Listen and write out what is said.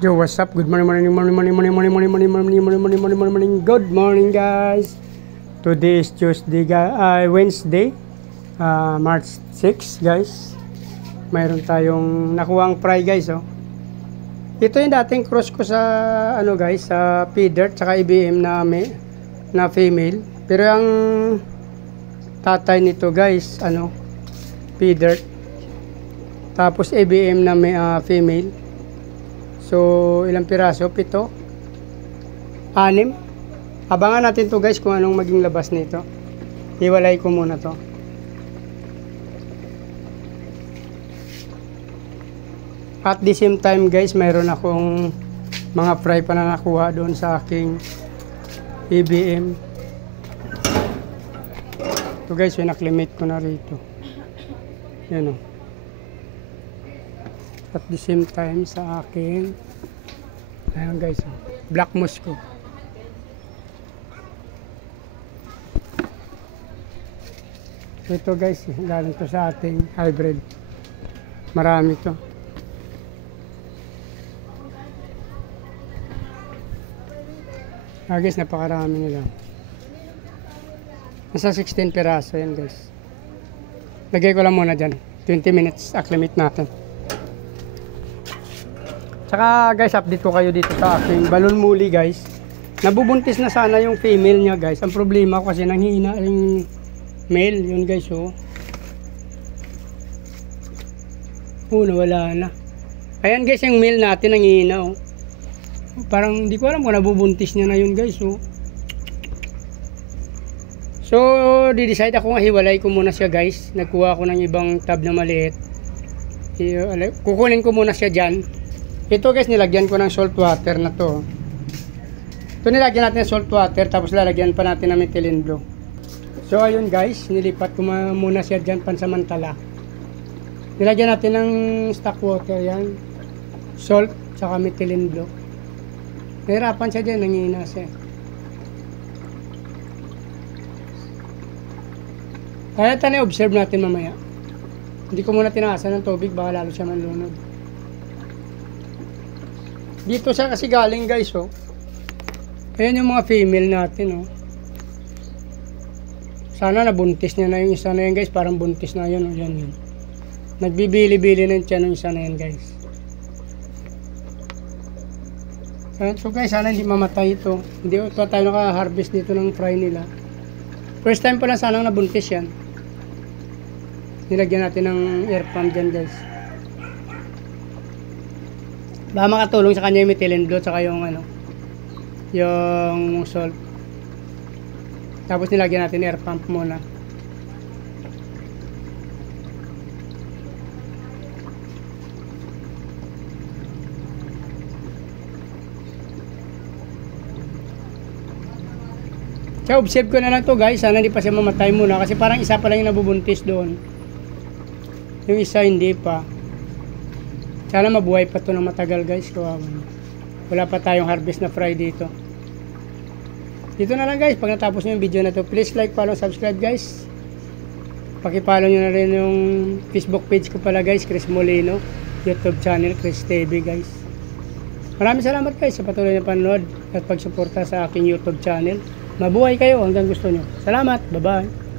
Yo, what's up? Good morning, morning, morning, morning, morning, morning, morning, morning, morning, morning, morning, morning, morning, morning. Good morning, guys. Today is Tuesday, Wednesday, March 6, guys. Mayroon tayong nakuhang fry, guys, oh. Ito yung dating cross ko sa ano, guys, sa feeder tsaka IBM na female. Pero ang tatay nito, guys, ano, feeder. Tapos IBM na may female. So, ilang piraso? 7? 6? Abangan natin to, guys, kung anong maging labas nito. Hiwalay ko muna to. At the same time, guys, mayroon akong mga fry pa na nakuha doon sa aking IBM. Ito, guys, yung naklimate ko na rito. Yan, o. At the same time sa akin, ayan, guys, black Moscow. So ito, guys, galing to sa ating hybrid. Marami to. Guys, napakarami nila. Nasa 16 piraso yan, guys. Lagay ko lang muna dyan. 20 minutes acclimate natin. Tsaka, guys, update ko kayo dito sa aking balon muli, guys. Nabubuntis na sana yung female niya, guys. Ang problema ko kasi nanghihina yung male. Yun, guys, oh. Nawala na. Ayan, guys, yung male natin nanghihina, oh. Parang hindi ko alam kung nabubuntis niya na yun, guys, oh. So, di-decide ako nga hiwalay ko muna siya, guys. Nagkuha ko ng ibang tab na maliit. Kukunin ko muna siya dyan. Ito, guys, nilagyan ko ng salt water na to. Ito nilagyan natin ng salt water, tapos lalagyan pa natin ng methylene blue. So ayun, guys, nilipat ko muna siya dyan pansamantala. Nilagyan natin ng stock water yan, salt, saka methylene blue. Nahirapan siya dyan, nangihina siya. Kaya tayo observe natin mamaya. Hindi ko muna tinaasan ng tubig, baka lalo siya manlunod. Dito siya kasi galing, guys, oh. Ayan yung mga female natin, oh. Sana nabuntis niya na yung isa na yan, guys. Parang buntis na yun, oh. Yan, yun. Nagbibili-bili ng tiyan ng isa na yan, guys. So, guys, sana hindi mamatay ito. Hindi pa tayo naka-harvest dito ng fry nila. First time pa lang sanang nabuntis yan. Nilagyan natin ng air pump dyan, guys. Baka makatulong sa kanya yung methylene blue saka yung ano, yung salt. Tapos nilagyan natin air pump muna. Kaya observe ko na lang to, guys. Sana hindi pa siya mamatay muna kasi parang isa pa lang yung nabubuntis doon. Yung isa hindi pa. Sana mabuhay pa to ng matagal, guys. Wala pa tayong harvest na fry dito. Dito na lang, guys. Pag natapos nyo yung video na to, please like, follow, subscribe, guys. Pakipollow nyo na rin yung Facebook page ko pala, guys, Chris Molino. YouTube channel, Chris TV, guys. Maraming salamat, guys, sa patuloy na panonood at pagsuporta sa aking YouTube channel. Mabuhay kayo hanggang gusto nyo. Salamat. Bye-bye.